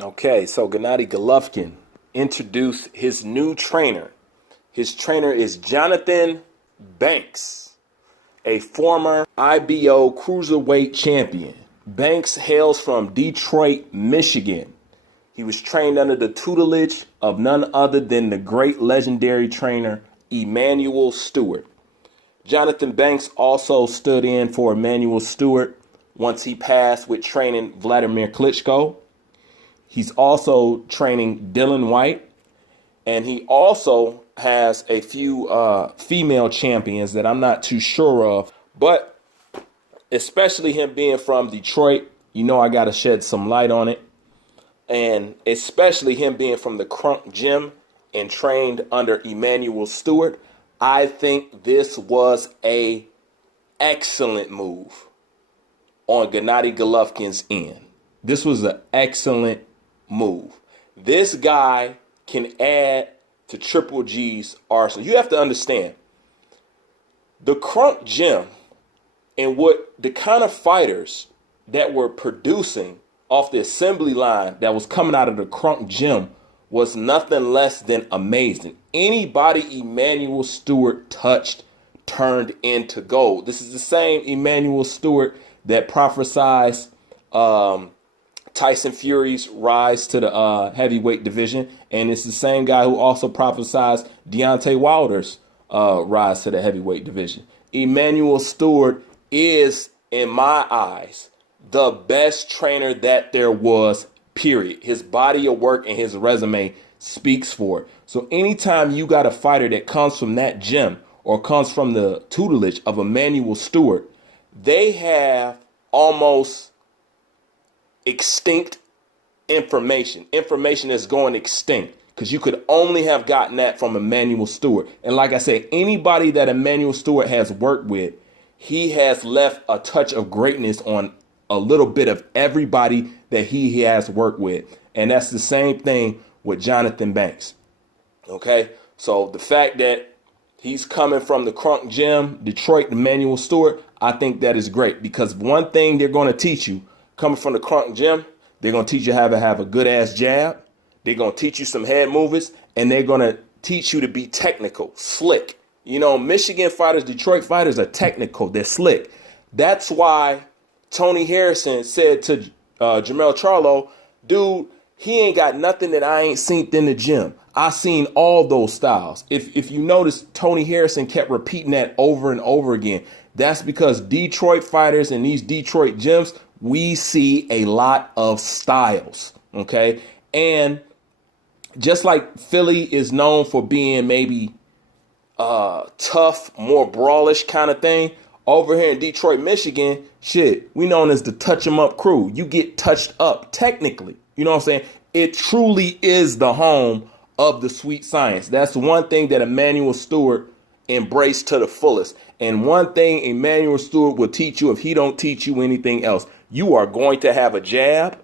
Okay, so Gennady Golovkin introduced his new trainer. His trainer is Jonathan Banks, a former IBO cruiserweight champion. Banks hails from Detroit, Michigan. He was trained under the tutelage of none other than the great legendary trainer Emanuel Stewart. Jonathan Banks also stood in for Emanuel Stewart once he passed with training Vladimir Klitschko. He's also training Dylan White, and he also has a few female champions that I'm not too sure of, but especially him being from Detroit, I got to shed some light on it. And especially him being from the Crunk Gym and trained under Emanuel Stewart, I think this was a excellent move on Gennady Golovkin's end. This was an excellent move. This guy can add to Triple G's arsenal. You have to understand, the Crunk Gym and what the kind of fighters that were producing off the assembly line that was coming out of the Crunk Gym was nothing less than amazing. Anybody Emanuel Stewart touched turned into gold. This is the same Emanuel Stewart that prophesied Tyson Fury's rise to the heavyweight division, and it's the same guy who also prophesied Deontay Wilder's rise to the heavyweight division. Emanuel Stewart is, in my eyes, the best trainer that there was, period. His body of work and his resume speaks for it. So anytime you got a fighter that comes from that gym or comes from the tutelage of Emanuel Stewart, they have almost extinct information that's going extinct, because you could only have gotten that from Emanuel Stewart. And like I said, anybody that Emanuel Stewart has worked with, he has left a touch of greatness on a little bit of everybody that he has worked with. And that's the same thing with Jonathan Banks. Okay, so the fact that he's coming from the Crunk Gym, Detroit, Emanuel Stewart, I think that is great, because one thing they're going to teach you coming from the Crunk Gym, they're going to teach you how to have a good ass jab. They're going to teach you some head movements, and they're going to teach you to be technical, slick. Michigan fighters, Detroit fighters are technical. They're slick. That's why Tony Harrison said to Jermell Charlo, dude, he ain't got nothing that I ain't seen in the gym. I seen all those styles. If you notice, Tony Harrison kept repeating that over and over again. That's because Detroit fighters in these Detroit gyms, we see a lot of styles, okay? And just like Philly is known for being maybe tough, more brawlish kind of thing, over here in Detroit, Michigan, we known as the touch 'em up crew. You get touched up technically. You know what I'm saying? It truly is the home of the sweet science. That's one thing that Emanuel Stewart embraced to the fullest. And one thing Emanuel Stewart will teach you, if he don't teach you anything else, you are going to have a jab.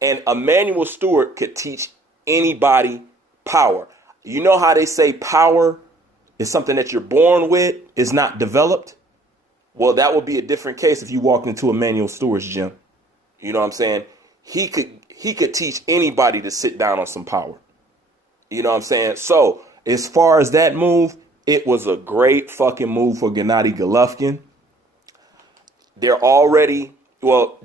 And Emanuel Stewart could teach anybody power. You know how they say power is something that you're born with, is not developed? Well, that would be a different case if you walked into Emanuel Stewart's gym. You know what I'm saying? He could teach anybody to sit down on some power. You know what I'm saying? So as far as that move, it was a great fucking move for Gennady Golovkin.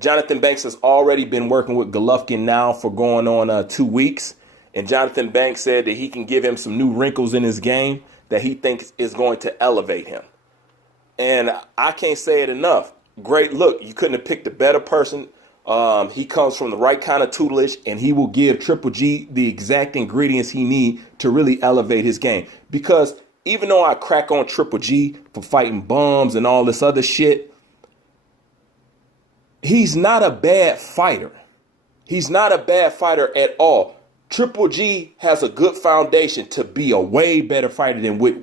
Jonathan Banks has already been working with Golovkin now for going on 2 weeks. And Jonathan Banks said that he can give him some new wrinkles in his game that he thinks is going to elevate him. And I can't say it enough. Great look. You couldn't have picked a better person. He comes from the right kind of tutelage, and he will give Triple G the exact ingredients he needs to really elevate his game. Because even though I crack on Triple G for fighting bums and all this other shit, he's not a bad fighter. He's not a bad fighter at all. Triple G has a good foundation to be a way better fighter than what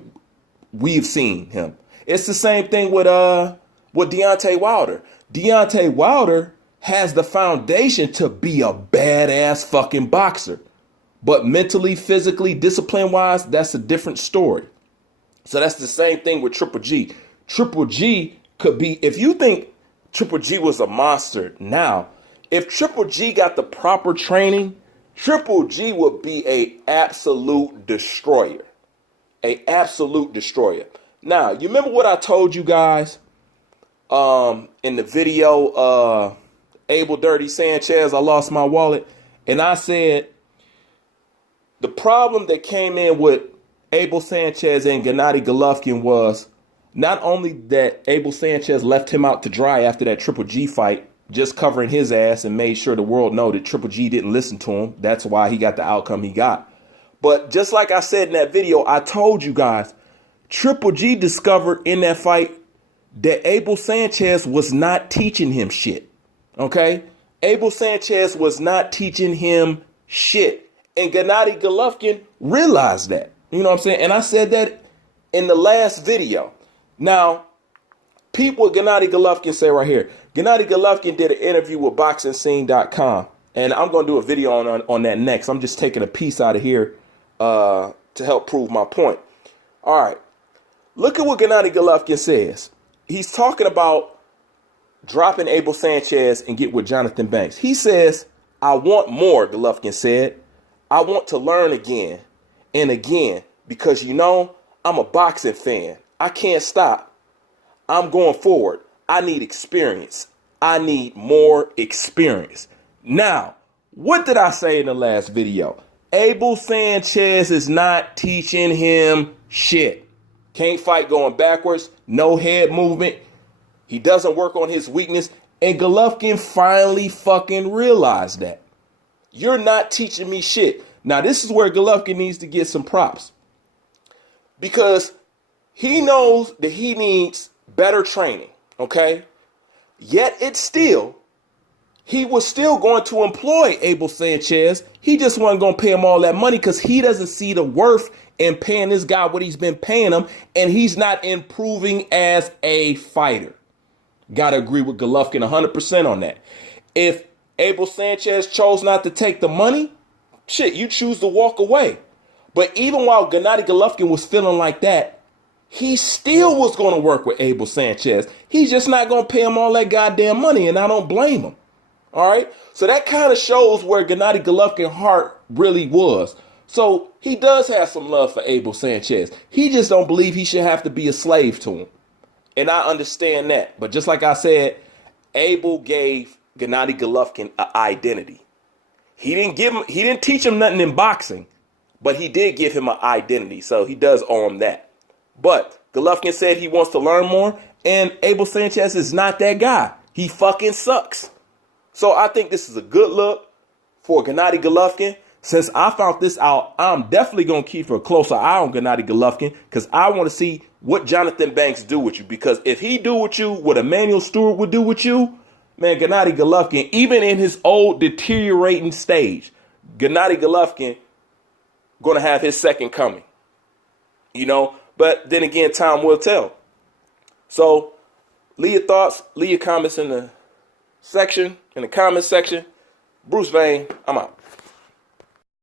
we've seen him. It's the same thing with Deontay Wilder. Deontay Wilder has the foundation to be a badass fucking boxer. But mentally, physically, discipline-wise, that's a different story. So that's the same thing with Triple G. Triple G could be, if you think Triple G was a monster now, If Triple G got the proper training, Triple G would be a absolute destroyer. A absolute destroyer. Now, you remember what I told you guys in the video, Abel Dirty Sanchez, I lost my wallet. And I said the problem that came in with Abel Sanchez and Gennady Golovkin was not only that Abel Sanchez left him out to dry after that Triple G fight, just covering his ass and made sure the world know that Triple G didn't listen to him. That's why he got the outcome he got. But just like I said in that video, I told you guys, Triple G discovered in that fight that Abel Sanchez was not teaching him shit. Okay? Abel Sanchez was not teaching him shit. And Gennady Golovkin realized that. You know what I'm saying? And I said that in the last video. Now, peep what Gennady Golovkin say right here. Gennady Golovkin did an interview with BoxingScene.com. And I'm going to do a video on that next. I'm just taking a piece out of here to help prove my point. All right. Look at what Gennady Golovkin says. He's talking about dropping Abel Sanchez and get with Jonathan Banks. He says, I want more, Golovkin said. I want to learn again and again because, you know, I'm a boxing fan. I can't stop. I'm going forward. I need experience. I need more experience. Now, what did I say in the last video? Abel Sanchez is not teaching him shit. Can't fight going backwards. No head movement. He doesn't work on his weakness. And Golovkin finally fucking realized that. You're not teaching me shit. Now, this is where Golovkin needs to get some props. Because he knows that he needs better training. Okay? Yet he was still going to employ Abel Sanchez. He just wasn't going to pay him all that money because he doesn't see the worth in paying this guy what he's been paying him. And he's not improving as a fighter. Got to agree with Golovkin 100% on that. If Abel Sanchez chose not to take the money, shit, you choose to walk away. But even while Gennady Golovkin was feeling like that, he still was going to work with Abel Sanchez. He's just not going to pay him all that goddamn money, and I don't blame him. All right? So that kind of shows where Gennady Golovkin's heart really was. So he does have some love for Abel Sanchez. He just don't believe he should have to be a slave to him. And I understand that. But just like I said, Abel gave Gennady Golovkin an identity. He didn't teach him nothing in boxing, but he did give him an identity. So he does owe him that. But Golovkin said he wants to learn more, and Abel Sanchez is not that guy. He fucking sucks. So I think this is a good look for Gennady Golovkin. Since I found this out, I'm definitely going to keep a closer eye on Gennady Golovkin because I want to see what Jonathan Banks do with you. Because if he do with you what Emmanuel Stewart would do with you, man, Gennady Golovkin, even in his old deteriorating stage, Gennady Golovkin going to have his second coming. You know, but then again, time will tell. So leave your thoughts, leave your comments in the comment section. Bruce Vane, I'm out.